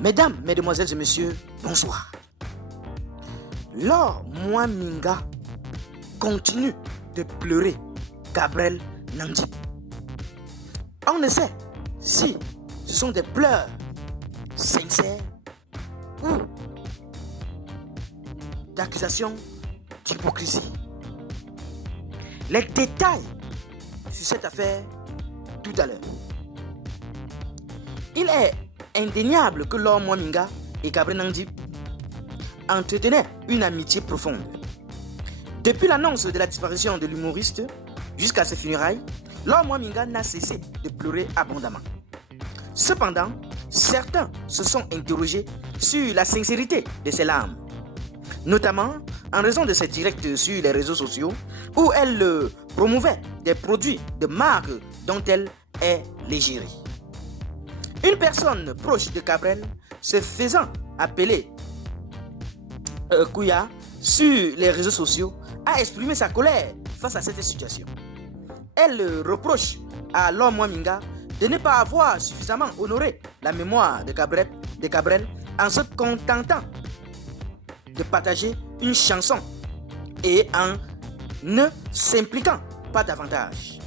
Mesdames, mesdemoiselles et messieurs, bonsoir. Laure Mwaminga continue de pleurer Gabriel Nandip. On ne sait si ce sont des pleurs sincères ou d'accusations d'hypocrisie. Les détails sur cette affaire tout à l'heure. Il est indéniable que Laure Mwaminga et Gabriel Nandip entretenaient une amitié profonde. Depuis l'annonce de la disparition de l'humoriste jusqu'à ses funérailles, Laure Mwaminga n'a cessé de pleurer abondamment. Cependant, certains se sont interrogés sur la sincérité de ses larmes, notamment en raison de ses directs sur les réseaux sociaux où elle promouvait des produits de marque dont elle est l'égérie. Une personne proche de Gabriel, se faisant appeler Kouya sur les réseaux sociaux, a exprimé sa colère face à cette situation. Elle reproche à Laure Mwaminga de ne pas avoir suffisamment honoré la mémoire de Gabriel en se contentant de partager une chanson et en ne s'impliquant pas davantage.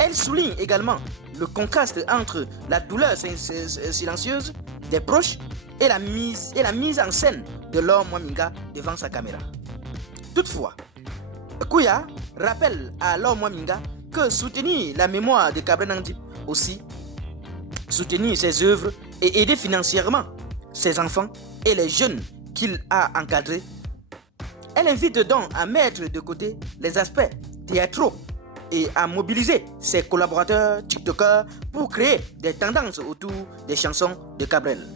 Elle souligne également le contraste entre la douleur silencieuse des proches et la mise en scène de Laure Mwaminga devant sa caméra. Toutefois, Kouya rappelle à Laure Mwaminga que soutenir la mémoire de Gabriel Nandip, aussi soutenir ses œuvres et aider financièrement ses enfants et les jeunes qu'il a encadrés. Elle invite donc à mettre de côté les aspects théâtraux et à mobiliser ses collaborateurs TikTokers pour créer des tendances autour des chansons de Gabriel.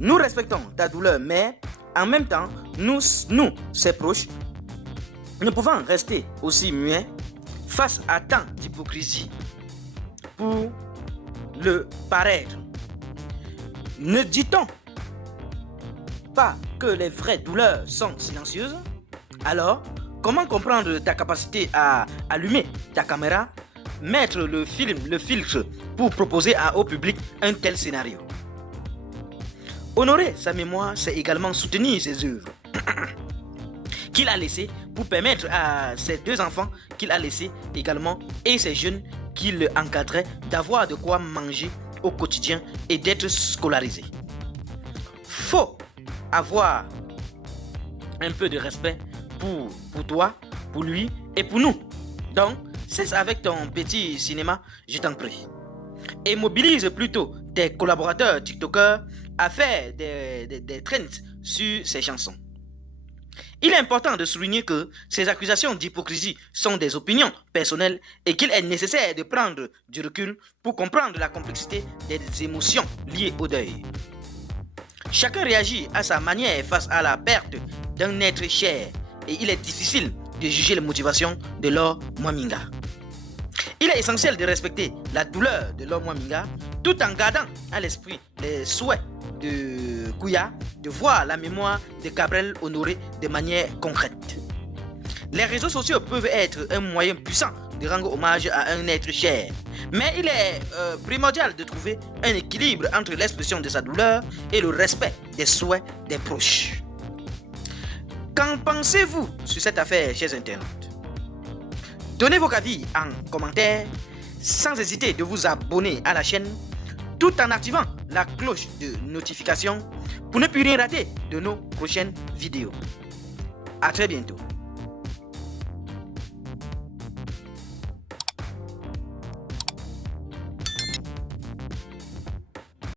Nous respectons ta douleur, mais en même temps, nous, ses proches, ne pouvons rester aussi muets face à tant d'hypocrisie pour le paraître. Ne dit-on pas que les vraies douleurs sont silencieuses? Alors, comment comprendre ta capacité à allumer ta caméra, mettre le filtre pour proposer au public un tel scénario? Honorer sa mémoire, c'est également soutenir ses œuvres qu'il a laissées pour permettre à ses deux enfants qu'il a laissés également et ses jeunes qu'il encadrait d'avoir de quoi manger au quotidien et d'être scolarisés. Faut avoir un peu de respect pour toi, pour lui et pour nous. Donc, cesse avec ton petit cinéma, je t'en prie. Et mobilise plutôt tes collaborateurs TikTokers à faire des trends sur ces chansons. Il est important de souligner que ces accusations d'hypocrisie sont des opinions personnelles et qu'il est nécessaire de prendre du recul pour comprendre la complexité des émotions liées au deuil. Chacun réagit à sa manière face à la perte d'un être cher et il est difficile de juger les motivations de Laure Mwaminga. Il est essentiel de respecter la douleur de Laure Mwaminga tout en gardant à l'esprit les souhaits de Kouya de voir la mémoire de Gabriel honorée de manière concrète. Les réseaux sociaux peuvent être un moyen puissant de rendre hommage à un être cher, mais il est primordial de trouver un équilibre entre l'expression de sa douleur et le respect des souhaits des proches. Qu'en pensez-vous sur cette affaire, chers internautes? Donnez vos avis en commentaire, sans hésiter de vous abonner à la chaîne, tout en activant la cloche de notification pour ne plus rien rater de nos prochaines vidéos. À très bientôt.